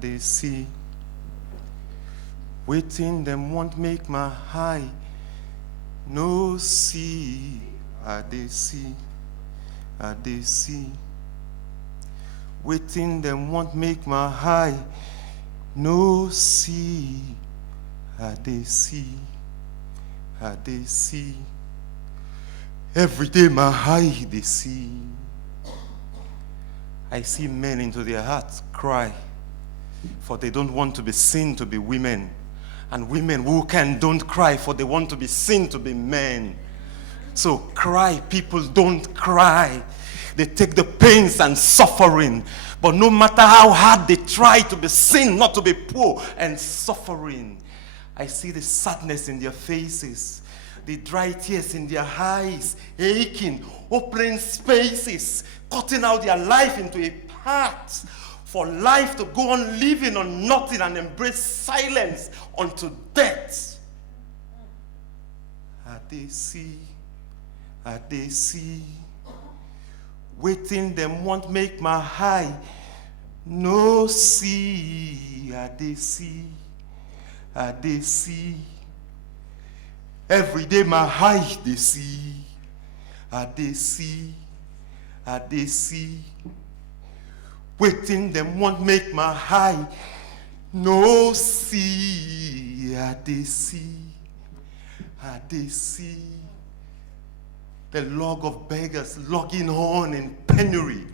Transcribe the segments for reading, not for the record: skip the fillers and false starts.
they see. Waiting them won't make my high. No see, they see. They see. Waiting them won't make my high. No see, they see. They see. Every day my high they see. I see men into their hearts cry, for they don't want to be seen to be women. And women who don't cry, for they want to be seen to be men. So cry, people don't cry. They take the pains and suffering. But no matter how hard they try to be seen, not to be poor and suffering, I see the sadness in their faces, the dry tears in their eyes, aching, opening spaces, cutting out their life into a path for life to go on living on nothing and embrace silence unto death. They see. They see. Waiting them won't make my high. No see. They see. They see. Every day my high they see. They see. They see. Waiting them won't make my high. No see. They see. They see. The log of beggars logging on in penury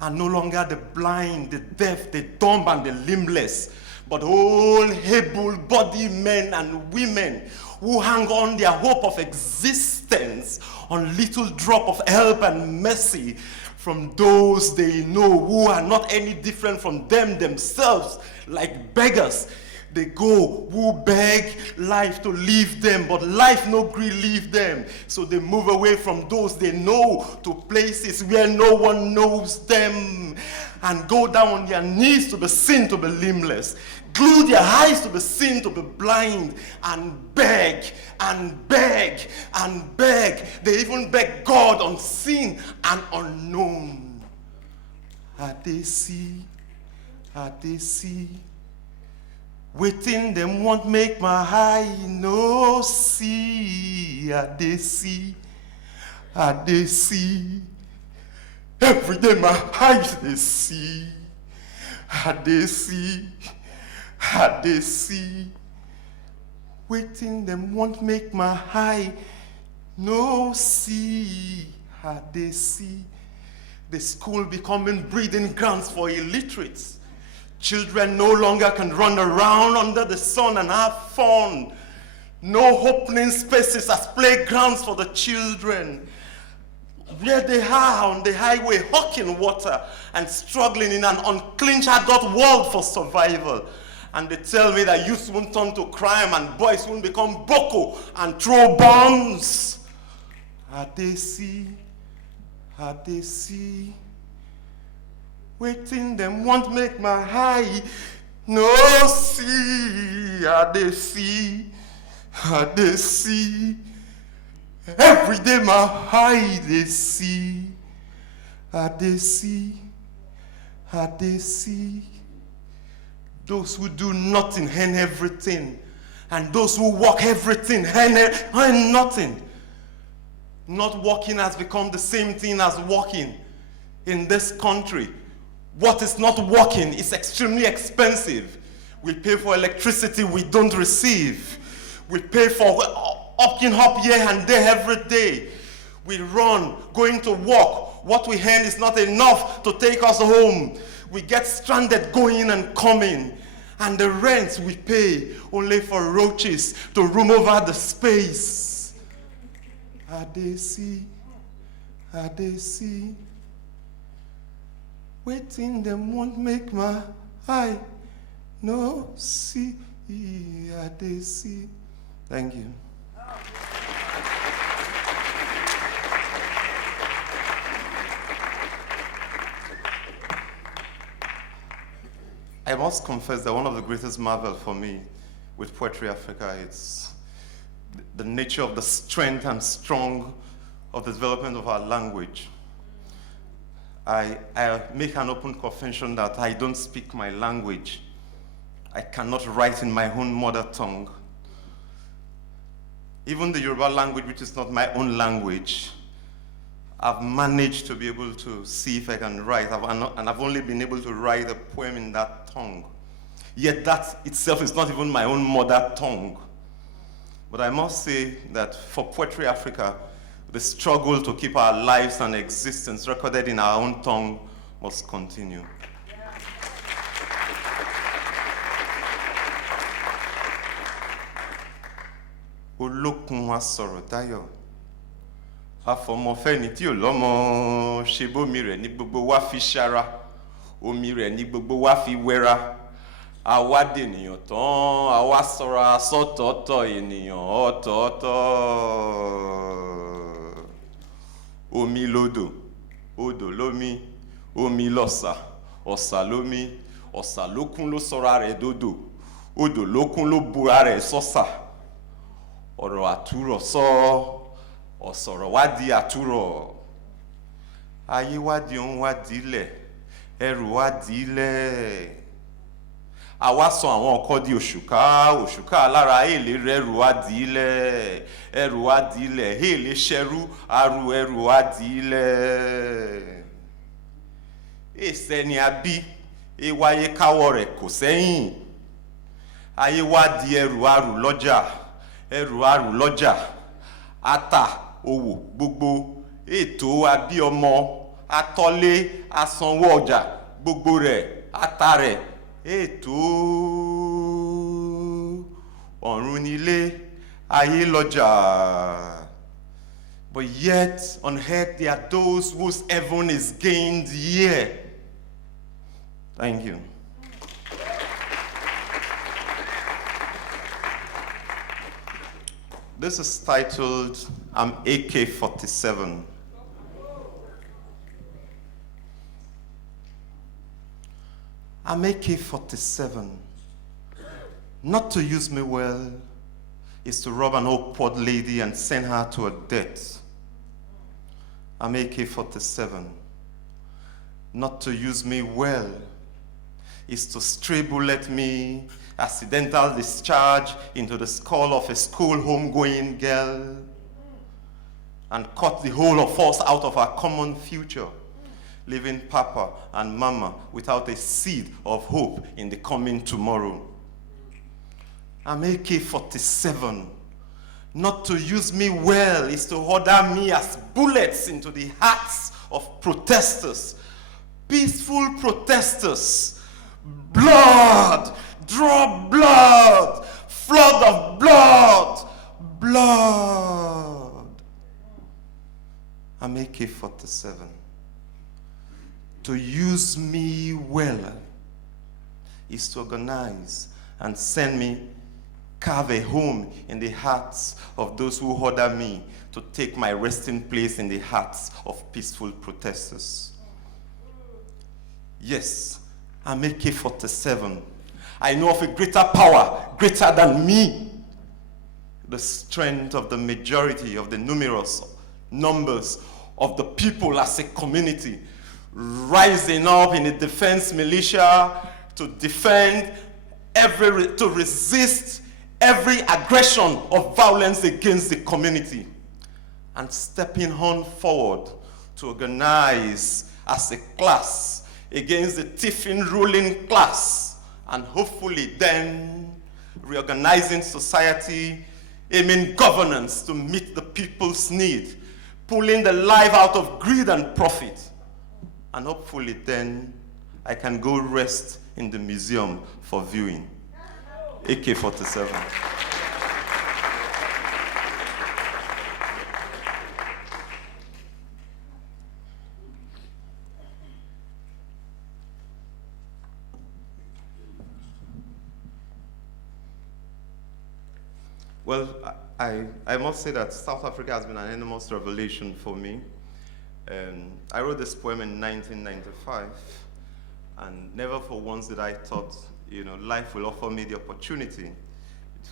are no longer the blind, the deaf, the dumb, and the limbless, but all able-bodied men and women who hang on their hope of existence on little drop of help and mercy from those they know who are not any different from them themselves, like beggars. They go who beg life to leave them, but life no gree leave them. So they move away from those they know to places where no one knows them, and go down on their knees to be seen to be limbless, glue their eyes to be seen to be blind, and beg and beg and beg. They even beg God unseen and unknown. They see. They see. Waiting them won't make my high. No see. They see. They see. Every day my eyes they see. They see. They see. Waiting them won't make my high. No see. They see. The school becoming breeding grounds for illiterates. Children no longer can run around under the sun and have fun. No opening spaces as playgrounds for the children. Where they are on the highway, hawking water and struggling in an unclean adult world for survival. And they tell me that youth won't turn to crime and boys won't become boko and throw bombs. They see. They see. Waiting them won't make my high. No see. They see. They see. Every day my high they see. They see. They see. Those who do nothing earn everything, and those who work everything earn nothing. Not working has become the same thing as working in this country. What is not working is extremely expensive. We pay for electricity we don't receive. We pay for upping up here and there every day. We run, going to work. What we earn is not enough to take us home. We get stranded going and coming. And the rent we pay only for roaches to roam over the space. They see. They see. Waiting them won't make my eye. No see. They see. Thank you. I must confess that one of the greatest marvels for me with Poetry Africa is the nature of the strength and strong of the development of our language. I make an open confession that I don't speak my language I cannot write in my own mother tongue. Even the Yoruba language, which is not my own language, I've managed to be able to see if I can write, and I've only been able to write a poem in that tongue. Yet that itself is not even my own mother tongue. But I must say that for Poetry Africa, the struggle to keep our lives and existence recorded in our own tongue must continue. Olókun wa sọ̀rọ̀ dáyọ̀. Afọmọfẹ́ni tí ò lọ́mọ ṣe bómi rẹ̀ ní gbogbo wa fi ṣara. Omi rẹ̀ ní gbogbo wa fi wẹra. Àwa dènìyàn tán, àwa sọra sọ́tọ̀ọ̀tọ̀ ènìyàn ọ̀tọ̀ọ̀tọ̀. Omi lódò, odò lómi, omi lọ́sà, ọ̀sà lómi, ọ̀sà lókun ló sọra rẹ̀ dòdò, odò lókun ló bora rẹ̀ sọ́sà. Ọ̀rọ̀ àtúrọ̀ sọ, ọ̀sọ̀rọ̀ wá di àtúrọ̀. Ayé wá di ohun wá dílẹ̀, ẹrù wá dílẹ̀. Àwa sọ àwọn ọkọ di òṣùká, òṣùká lára èlé rẹrù wá dílẹ̀, ẹrù wá dílẹ̀, èlé ṣẹrú, arú ẹrù wá dílẹ̀. Èsẹ́ni abí, ewáyé káwọ́ rẹ̀ kò sẹ́yìn. Ayé wá di ẹrù arù lọ́jà. Ẹrù arù lọ́jà, ata owó gbogbo, ètò abí ọmọ, atọ́lé asanwó ọjà gbogbo rẹ̀, ata rẹ̀, ètò ọ̀run nílé, ayé lọ́jà. But yet on earth there are those whose heaven is gained here. Thank you. This is titled, I'm AK-47. I'm AK-47. Not to use me well is to rob an old port lady and send her to her death. I'm AK-47. Not to use me well is to stray bullet me, accidental discharge into the skull of a school homegoing girl, and cut the whole of us out of our common future, leaving Papa and Mama without a seed of hope in the coming tomorrow. I'm AK-47. Not to use me well is to order me as bullets into the hearts of protesters, peaceful protesters. Blood! Draw blood! Flood of blood! Blood! I'm AK-47. To use me well is to organize and send me, carve a home in the hearts of those who order me to take my resting place in the hearts of peaceful protesters. Yes, I'm AK-47. I know of a greater power, greater than me. The strength of the majority of the numerous numbers of the people as a community rising up in a defense militia to defend to resist every aggression of violence against the community, and stepping on forward to organize as a class against the thieving ruling class, and hopefully then reorganizing society, aiming governance to meet the people's need, pulling the life out of greed and profit, and hopefully then I can go rest in the museum for viewing. AK-47. Well, I must say that South Africa has been an enormous revelation for me. I wrote this poem in 1995, and never for once did I thought, life will offer me the opportunity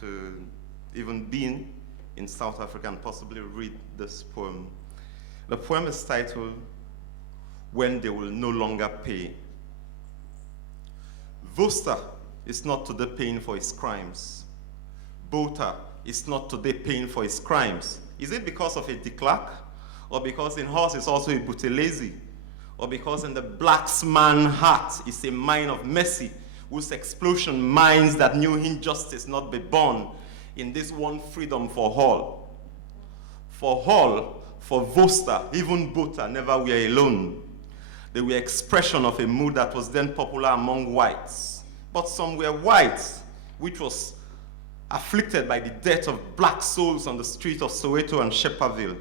to even be in South Africa and possibly read this poem. The poem is titled, When They Will No Longer Pay. Vosta is not today paying for his crimes. Botha is not today paying for his crimes. Is it because of a de Klerk? Or because in horse is also a Buthelezi? Or because in the black man's heart is a mine of mercy, whose explosion minds that new injustice not be born in this one freedom for all. For all, for Vosta, even Botha never were alone. They were expression of a mood that was then popular among whites. But some were whites, which was afflicted by the death of black souls on the street of Soweto and Shepherdville,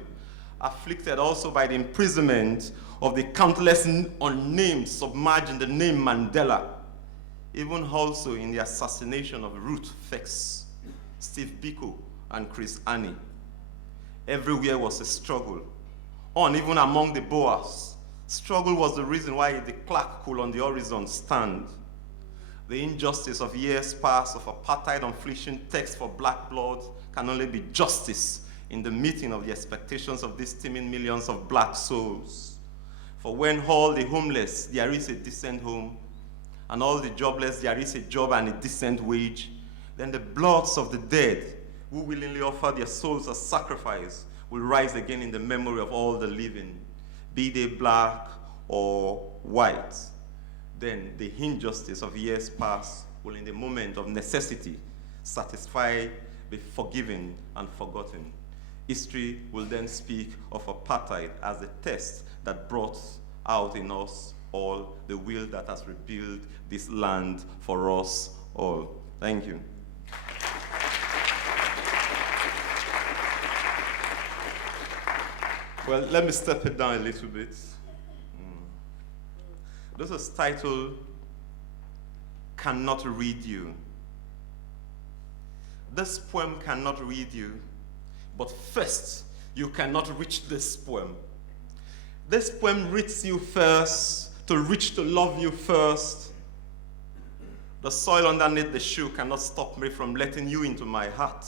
afflicted also by the imprisonment of the countless unnamed submerged in the name Mandela, even also in the assassination of Ruth Fex, Steve Biko, and Chris Annie. Everywhere was a struggle. Even among the Boers, struggle was the reason why the Klerk could on the horizon stand. The injustice of years past of apartheid unflinching text for black blood can only be justice in the meeting of the expectations of these teeming millions of black souls. For when all the homeless, there is a decent home, and all the jobless, there is a job and a decent wage, then the bloods of the dead, who willingly offer their souls as sacrifice, will rise again in the memory of all the living, be they black or white. Then the injustice of years past will, in the moment of necessity, satisfy, be forgiven, and forgotten. History will then speak of apartheid as the test that brought out in us all the will that has rebuilt this land for us all. Thank you. Well, let me step it down a little bit. This is titled, Cannot Read You. This poem cannot read you, but first, you cannot reach this poem. This poem reads you first, to reach to love you first. The soil underneath the shoe cannot stop me from letting you into my heart,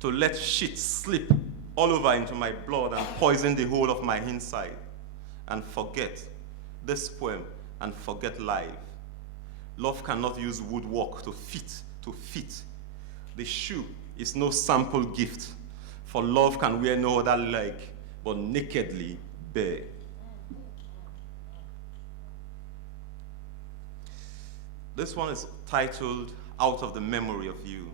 to let shit slip all over into my blood and poison the whole of my inside, and forget this poem and forget life. Love cannot use woodwork to fit. The shoe is no sample gift, for love can wear no other leg but nakedly bare. This one is titled, Out of the Memory of You.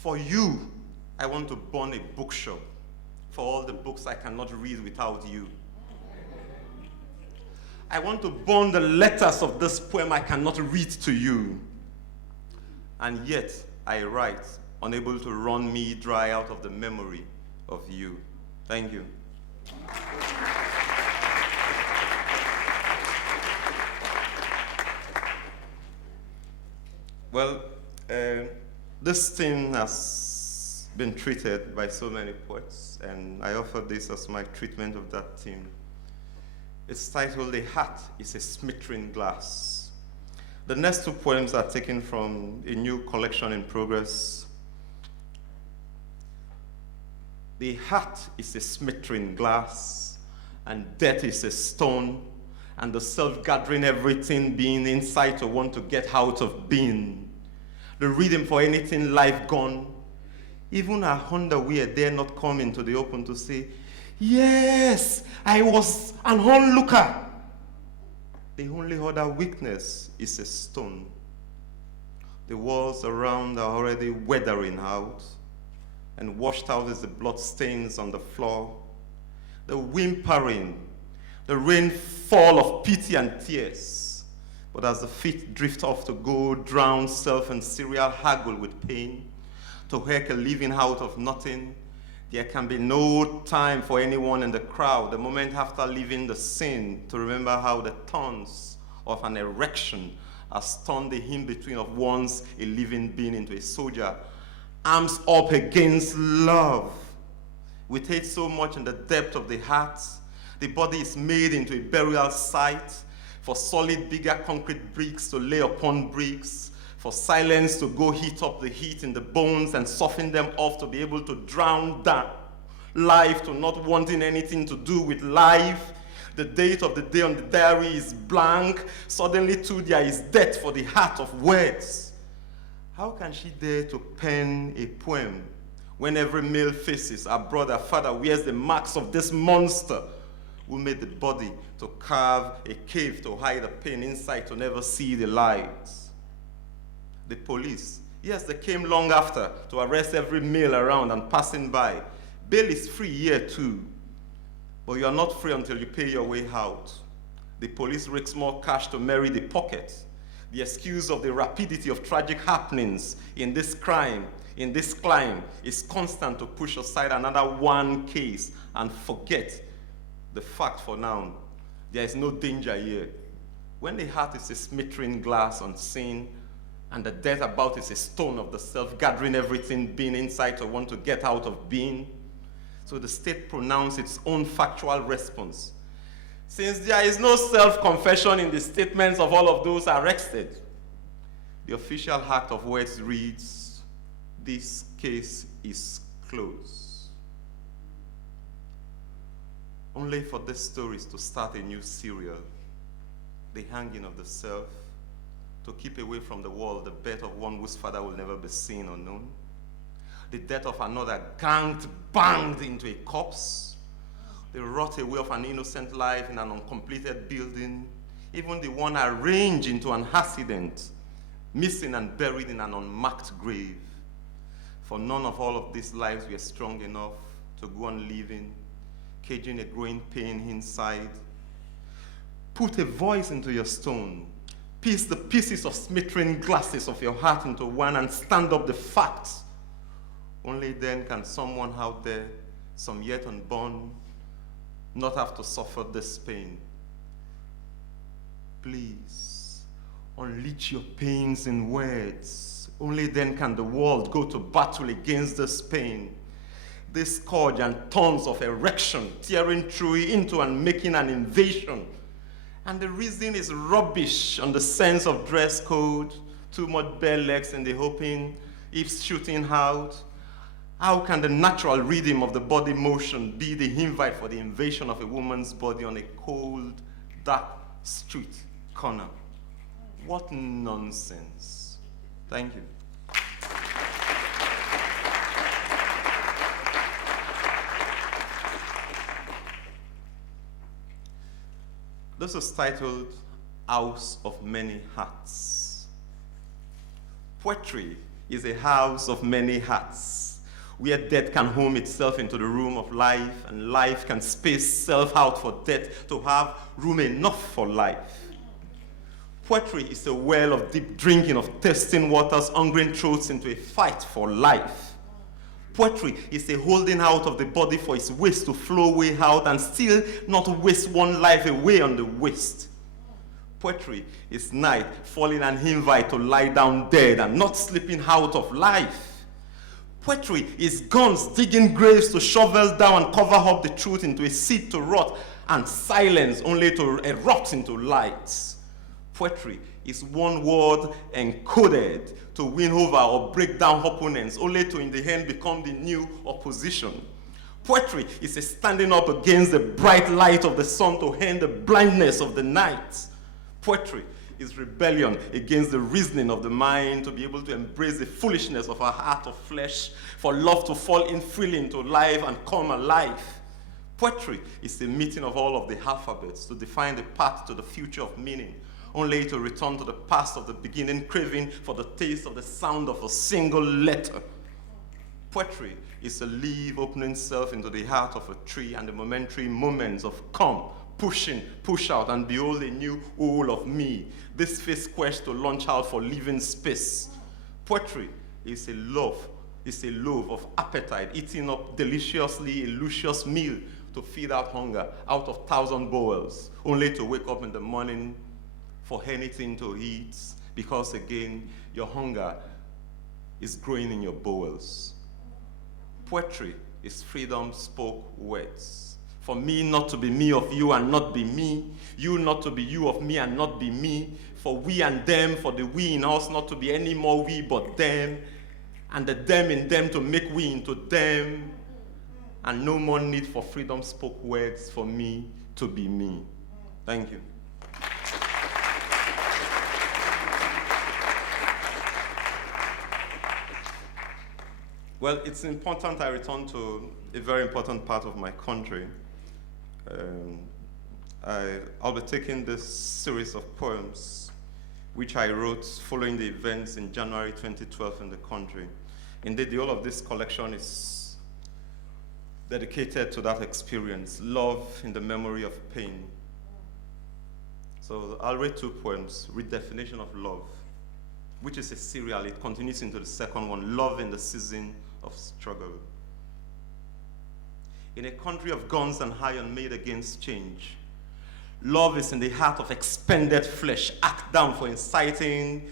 For you, I want to burn a bookshop for all the books I cannot read without you. I want to burn the letters of this poem I cannot read to you. And yet, I write, unable to run me dry out of the memory of you. Thank you. Well, this thing has been treated by so many poets, and I offer this as my treatment of that theme. It's titled, The Heart is a Smittering Glass. The next two poems are taken from a new collection in progress. The heart is a smittering glass, and death is a stone, and the self-gathering everything being inside to want to get out of being. The rhythm for anything life gone. Even our underwear dare not come into the open to say, yes, I was an onlooker. The only other weakness is a stone. The walls around are already weathering out, and washed out is the blood stains on the floor, the whimpering, the rainfall of pity and tears. But as the feet drift off to go, drown self in serial haggle with pain, to heck a living out of nothing, there can be no time for anyone in the crowd, the moment after leaving the scene, to remember how the thorns of an erection has turned the in-between of once a living being into a soldier, arms up against love. With hate so much in the depth of the heart, the body is made into a burial site for solid, bigger concrete bricks to lay upon bricks, for silence to go heat up the heat in the bones and soften them off to be able to drown down life, to not wanting anything to do with life. The date of the day on the diary is blank. Suddenly, too, there is death for the heart of words. How can she dare to pen a poem when every male faces our brother, father, wears the marks of this monster who made the body to carve a cave to hide the pain inside to never see the light? The police, yes, they came long after to arrest every male around and passing by. Bail is free here too, but you are not free until you pay your way out. The police rakes more cash to marry the pocket. The excuse of the rapidity of tragic happenings in this crime, in this climb, is constant to push aside another one case and forget the fact for now. There is no danger here. When the heart is a smittering glass unseen, and the death about is a stone of the self, gathering everything being inside to want to get out of being. So the state pronounced its own factual response. Since there is no self-confession in the statements of all of those arrested, the official act of words reads, "This case is closed." Only for these stories to start a new serial, the hanging of the self, to keep away from the world the birth of one whose father will never be seen or known, the death of another ganged, banged into a corpse, the rot away of an innocent life in an uncompleted building, even the one arranged into an accident, missing and buried in an unmarked grave. For none of all of these lives were strong enough to go on living, caging a growing pain inside. Put a voice into your stone. Piece the pieces of smittering glasses of your heart into one and stand up the facts. Only then can someone out there, some yet unborn, not have to suffer this pain. Please, unleash your pains in words. Only then can the world go to battle against this pain. This scourge and thorns of erection, tearing through into and making an invasion. And the reason is rubbish on the sense of dress code, too much bare legs in the hoping, hips shooting out. How can the natural rhythm of the body motion be the invite for the invasion of a woman's body on a cold, dark street corner? What nonsense. Thank you. This is titled House of Many Hearts. Poetry is a house of many hearts, where death can home itself into the room of life, and life can space self out for death to have room enough for life. Poetry is a well of deep drinking of thirsting waters, hungering throats into a fight for life. Poetry is a holding out of the body for its waste to flow way out and still not waste one life away on the waste. Poetry is night falling an invite to lie down dead and not sleeping out of life. Poetry is guns digging graves to shovel down and cover up the truth into a seed to rot and silence only to erupt into light. Poetry is one word encoded to win over or break down opponents, only to in the end become the new opposition. Poetry is a standing up against the bright light of the sun to end the blindness of the night. Poetry is rebellion against the reasoning of the mind to be able to embrace the foolishness of our heart of flesh, for love to fall in freely into life and come alive. Poetry is the meeting of all of the alphabets to define the path to the future of meaning, only to return to the past of the beginning, craving for the taste of the sound of a single letter. Poetry is a leaf opening itself into the heart of a tree and the momentary moments of come, pushing, push out, and behold a new whole of me. This face quest to launch out for living space. Poetry is a loaf of appetite, eating up deliciously a luscious meal to feed out hunger out of 1,000 bowls, only to wake up in the morning for anything to eat, because again, your hunger is growing in your bowels. Poetry is freedom spoke words. For me not to be me of you and not be me, you not to be you of me and not be me, for we and them, for the we in us not to be any more we but them, and the them in them to make we into them, and no more need for freedom spoke words for me to be me. Thank you. Well, it's important I return to a very important part of my country. I'll be taking this series of poems which I wrote following the events in January 2012 in the country. Indeed, the whole of this collection is dedicated to that experience, love in the memory of pain. So I'll read two poems, Redefinition of Love, which is a serial. It continues into the second one, Love in the Season of Struggle. In a country of guns and iron made against change, love is in the heart of expended flesh, act down for inciting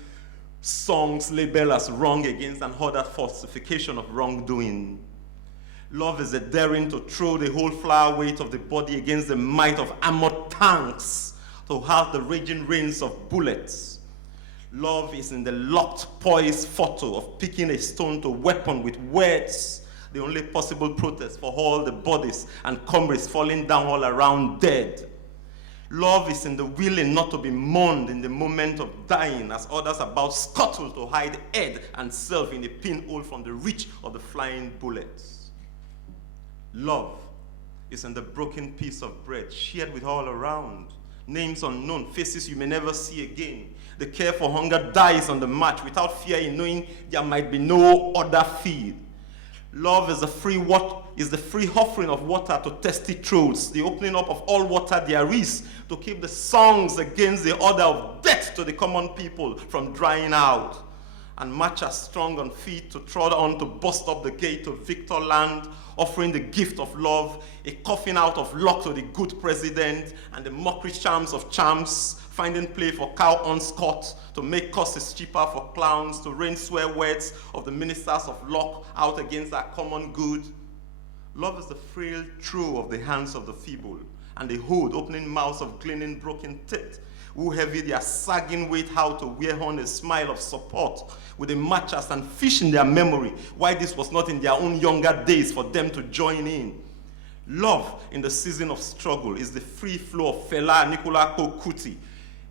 songs labeled as wrong against and other falsification of wrongdoing. Love is a daring to throw the whole flower weight of the body against the might of armored tanks to halt the raging rains of bullets. Love is in the locked, poised photo of picking a stone to weapon with words, the only possible protest for all the bodies and comrades falling down all around dead. Love is in the willing not to be mourned in the moment of dying as others about scuttle to hide head and self in a pinhole from the reach of the flying bullets. Love is in the broken piece of bread shared with all around, names unknown, faces you may never see again. The care for hunger dies on the march without fear in knowing there might be no other feed. Love is the free offering of water to thirsty throats, the opening up of all water there is to keep the songs against the order of death to the common people from drying out. And marchers strong on feet to trot on to bust up the gate of Victor Land, offering the gift of love, a coffin out of luck to the good president, and the mockery charms of charms, finding play for cow unscot, to make courses cheaper for clowns, to rain swear words of the ministers of luck out against our common good. Love is the frail throw of the hands of the feeble, and the hood opening mouths of gleaning broken teeth, who heavy their sagging weight how to wear on a smile of support with the matches and fish in their memory, why this was not in their own younger days for them to join in. Love in the season of struggle is the free flow of Fela Nicola Kuti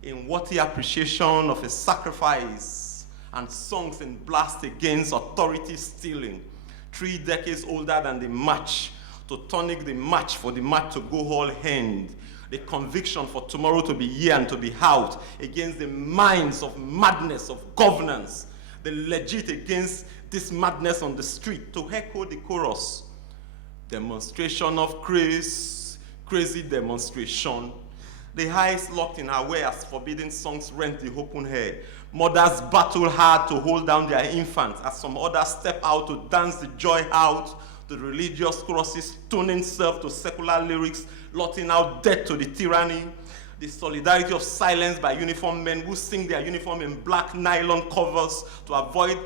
in worthy appreciation of a sacrifice and songs in blast against authority stealing, 3 decades older than the march, to tonic the march for the march to go all hand, the conviction for tomorrow to be here and to be out against the minds of madness of governance, the legit against this madness on the street, to echo the chorus, demonstration of craze, crazy demonstration. The eyes locked in her way as forbidden songs rent the open air. Mothers battle hard to hold down their infants as some others step out to dance the joy out. The religious choruses tuning self to secular lyrics, lotting out death to the tyranny. The solidarity of silence by uniformed men who sing their uniform in black nylon covers to avoid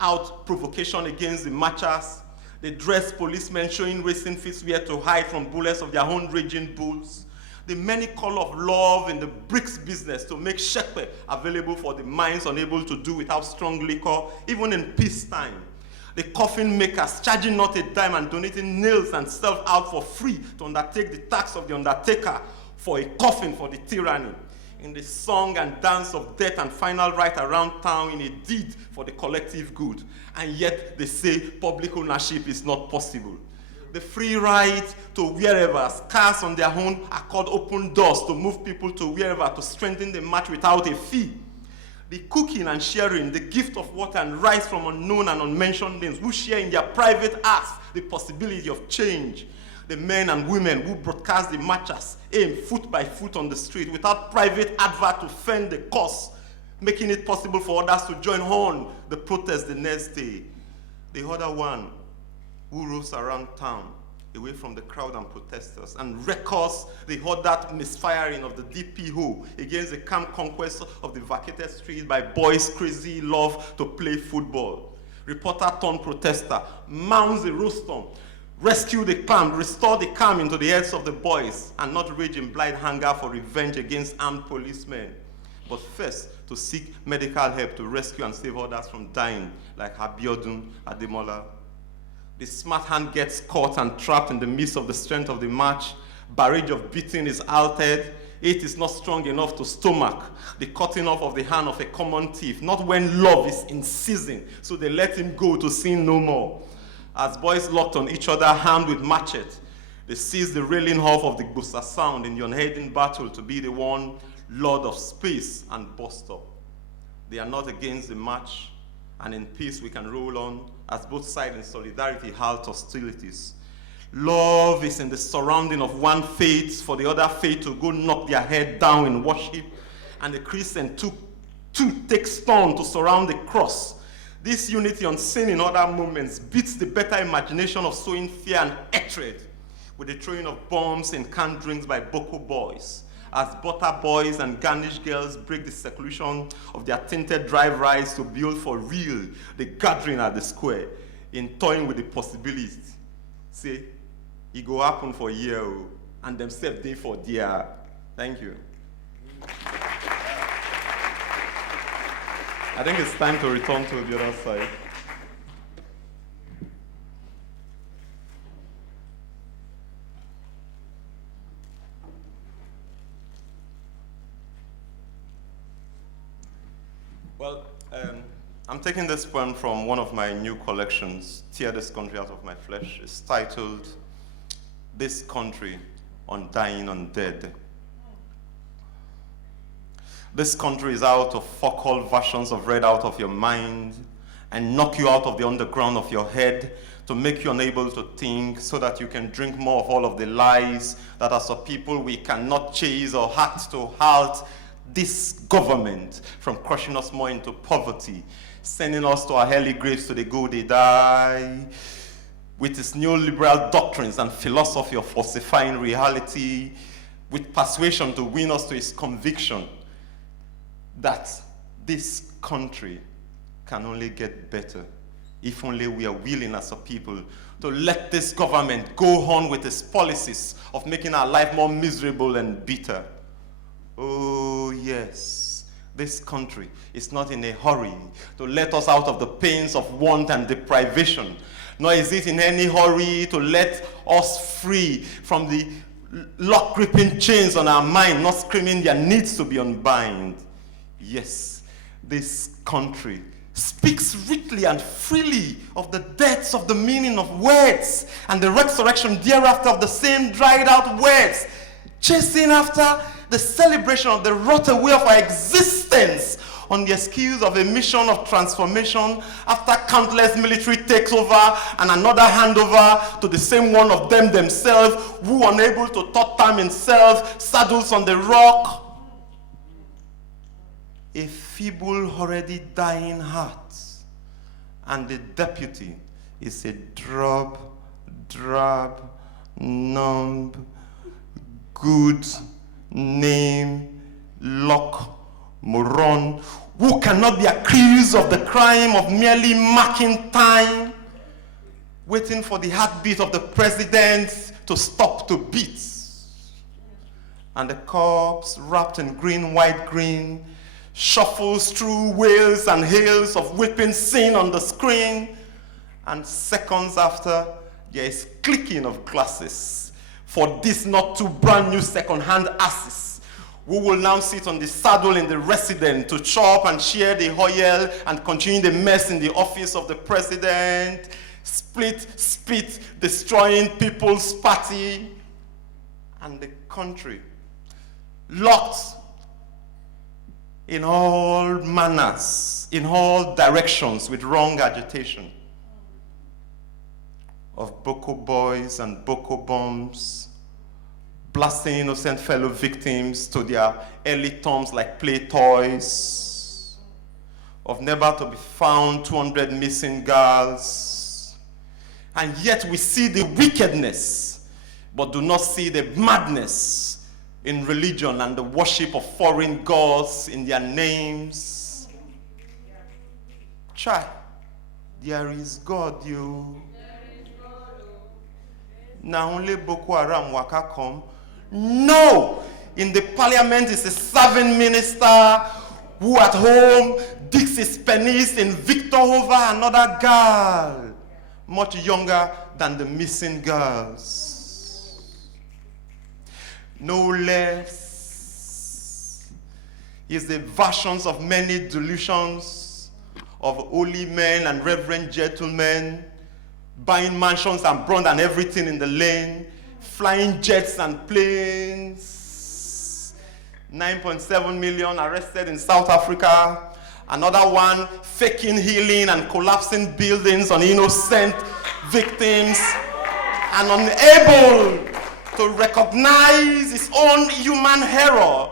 out provocation against the marchers. The dressed policemen showing racing footwear to hide from bullets of their own raging bulls. The many color of love in the bricks business to make shepe available for the minds unable to do without strong liquor, even in peacetime. The coffin makers charging not a dime and donating nails and self out for free to undertake the tax of the undertaker for a coffin for the tyranny. In the song and dance of death and final right around town in a deed for the collective good. And yet they say public ownership is not possible. The free right to wherever, scars on their own accord open doors to move people to wherever to strengthen the march without a fee. The cooking and sharing, the gift of water and rice from unknown and unmentioned names who share in their private acts the possibility of change. The men and women who broadcast the marchers aim foot by foot on the street without private advert to fend the cause, making it possible for others to join on the protest the next day. The other one who roves around town away from the crowd and protesters and records the ordered misfiring of the DPO against the calm conquest of the vacated street by boys crazy love to play football. Reporter turned protester mounts the rostrum, rescue the calm, restore the calm into the heads of the boys, and not rage in blind hunger for revenge against armed policemen, but first to seek medical help to rescue and save others from dying, like Abiodun Ademola. The smart hand gets caught and trapped in the midst of the strength of the march, barrage of beating is altered. It is not strong enough to stomach the cutting off of the hand of a common thief, not when love is in season, so they let him go to sin no more. As boys locked on each other, armed with machetes, they seized the railing off of the Busa Sound in the unending battle to be the one lord of space and bus stop. They are not against the march, and in peace we can roll on as both sides in solidarity halt hostilities. Love is in the surrounding of one faith for the other faith to go knock their head down in worship, and the Christian takes turn to surround the cross. This unity unseen in other movements beats the better imagination of sowing fear and hatred with the throwing of bombs in canned drinks by Boko boys, as butter boys and garnish girls break the seclusion of their tinted drive rides to build for real the gathering at the square, in toying with the possibility. Say, it go happen for a year, and themselves day for dear. Thank you. I think it's time to return to the other side. Well, I'm taking this poem from one of my new collections, Tear This Country Out of My Flesh. It's titled, This Country, Undying Undead. This country is out of fuck-all versions of read out of your mind and knock you out of the underground of your head to make you unable to think so that you can drink more of all of the lies that as a people we cannot chase or act to halt this government from crushing us more into poverty, sending us to our early graves to the go they die, with its neoliberal doctrines and philosophy of falsifying reality, with persuasion to win us to its conviction that this country can only get better if only we are willing as a people to let this government go on with its policies of making our life more miserable and bitter. Oh yes, this country is not in a hurry to let us out of the pains of want and deprivation, nor is it in any hurry to let us free from the lock-gripping chains on our mind, not screaming there needs to be unbind. Yes, this country speaks richly and freely of the depths of the meaning of words and the resurrection thereafter of the same dried out words, chasing after the celebration of the rot away of our existence on the excuse of a mission of transformation after countless military takeover and another handover to the same one of them themselves who, unable to thought time himself, saddles on the rock. A feeble, already dying heart, and the deputy is a drab, numb, good name, lock, moron, who cannot be accused of the crime of merely marking time, waiting for the heartbeat of the president to stop to beat. And the corpse, wrapped in green, white, green, shuffles through wails and hails of whipping sin on the screen, and seconds after, there is clicking of glasses for this not too brand new second-hand asses who will now sit on the saddle in the residence to chop and share the oil and continue the mess in the office of the president, split, spit, destroying people's party and the country, locked in all manners, in all directions with wrong agitation of Boko boys and Boko bombs, blasting innocent fellow victims to their early tombs like play toys, of never to be found 200 missing girls. And yet we see the wickedness, but do not see the madness in religion and the worship of foreign gods in their names. Try. There is God, you. Now only Boko Haram waka come. No! In the parliament is a serving minister who at home digs his pennies in victor over another girl, much younger than the missing girls. no less, is the versions of many delusions of holy men and reverend gentlemen, buying mansions and brand and everything in the lane, flying jets and planes, 9.7 million arrested in South Africa, another one faking healing and collapsing buildings on innocent victims, and unable to recognize his own human error,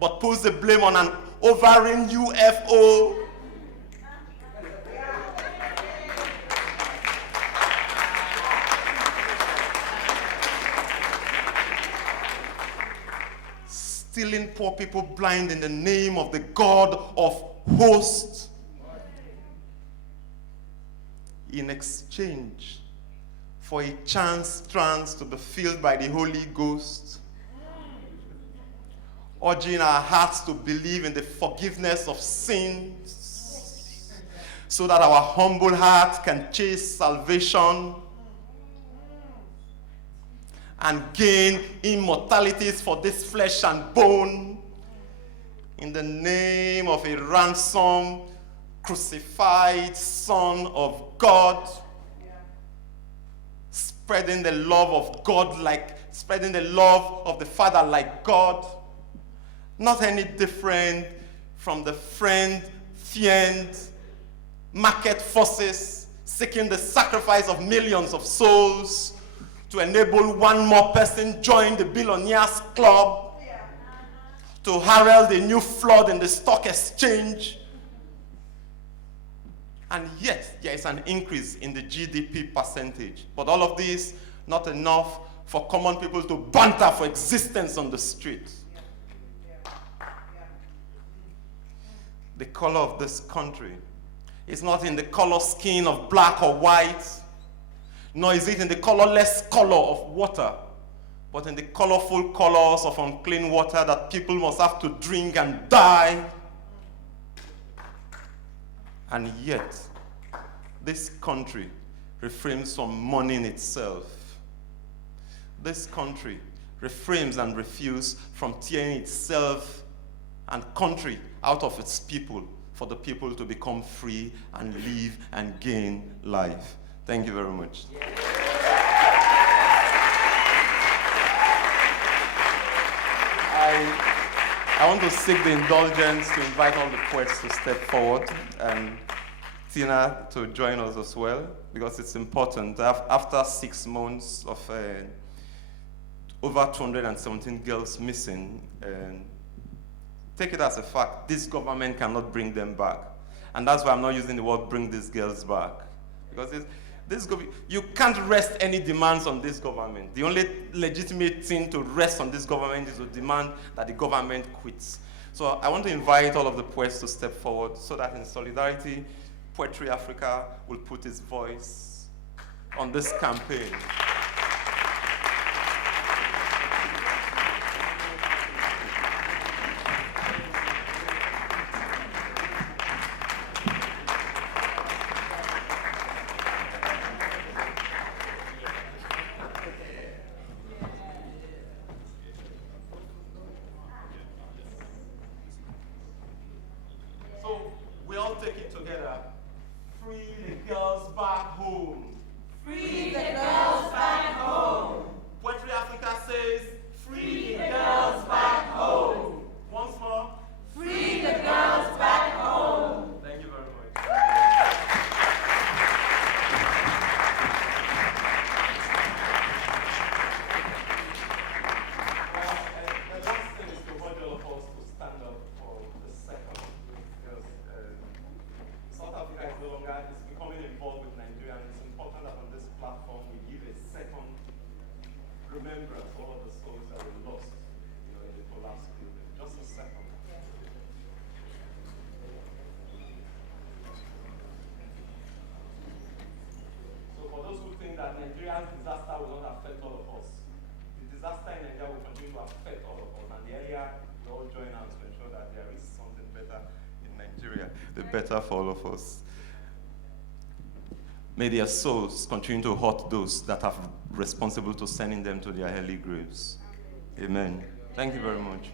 but puts the blame on an overing UFO. Stealing poor people blind in the name of the God of hosts. In exchange for a chance trance to be filled by the Holy Ghost, urging our hearts to believe in the forgiveness of sins so that our humble heart can chase salvation and gain immortalities for this flesh and bone in the name of a ransomed, crucified Son of God, spreading the love of God spreading the love of the Father like God, not any different from the fiend market forces seeking the sacrifice of millions of souls to enable one more person join the billionaires club, to herald a new flood in the stock exchange. And yet, there is an increase in the GDP percentage. But all of this, not enough for common people to banter for existence on the street. The color of this country is not in the color scheme of black or white, nor is it in the colorless color of water, but in the colorful colors of unclean water that people must have to drink and die. And yet, this country refrains from mourning itself. This country refrains and refuses from tearing itself and country out of its people for the people to become free and live and gain life. Thank you very much. I want to seek the indulgence to invite all the poets to step forward and Tina to join us as well, because it's important. After 6 months of over 217 girls missing, take it as a fact, this government cannot bring them back. And that's why I'm not using the word bring these girls back. Because you can't rest any demands on this government. The only legitimate thing to rest on this government is to demand that the government quits. So I want to invite all of the poets to step forward so that in solidarity, Poetry Africa will put its voice on this campaign. That Nigeria's disaster will not affect all of us. The disaster in Nigeria will continue to affect all of us, and the earlier we all join hands to ensure that there is something better in Nigeria, the better for all of us. May their souls continue to hurt those that are responsible to sending them to their early graves. Amen. Thank you very much.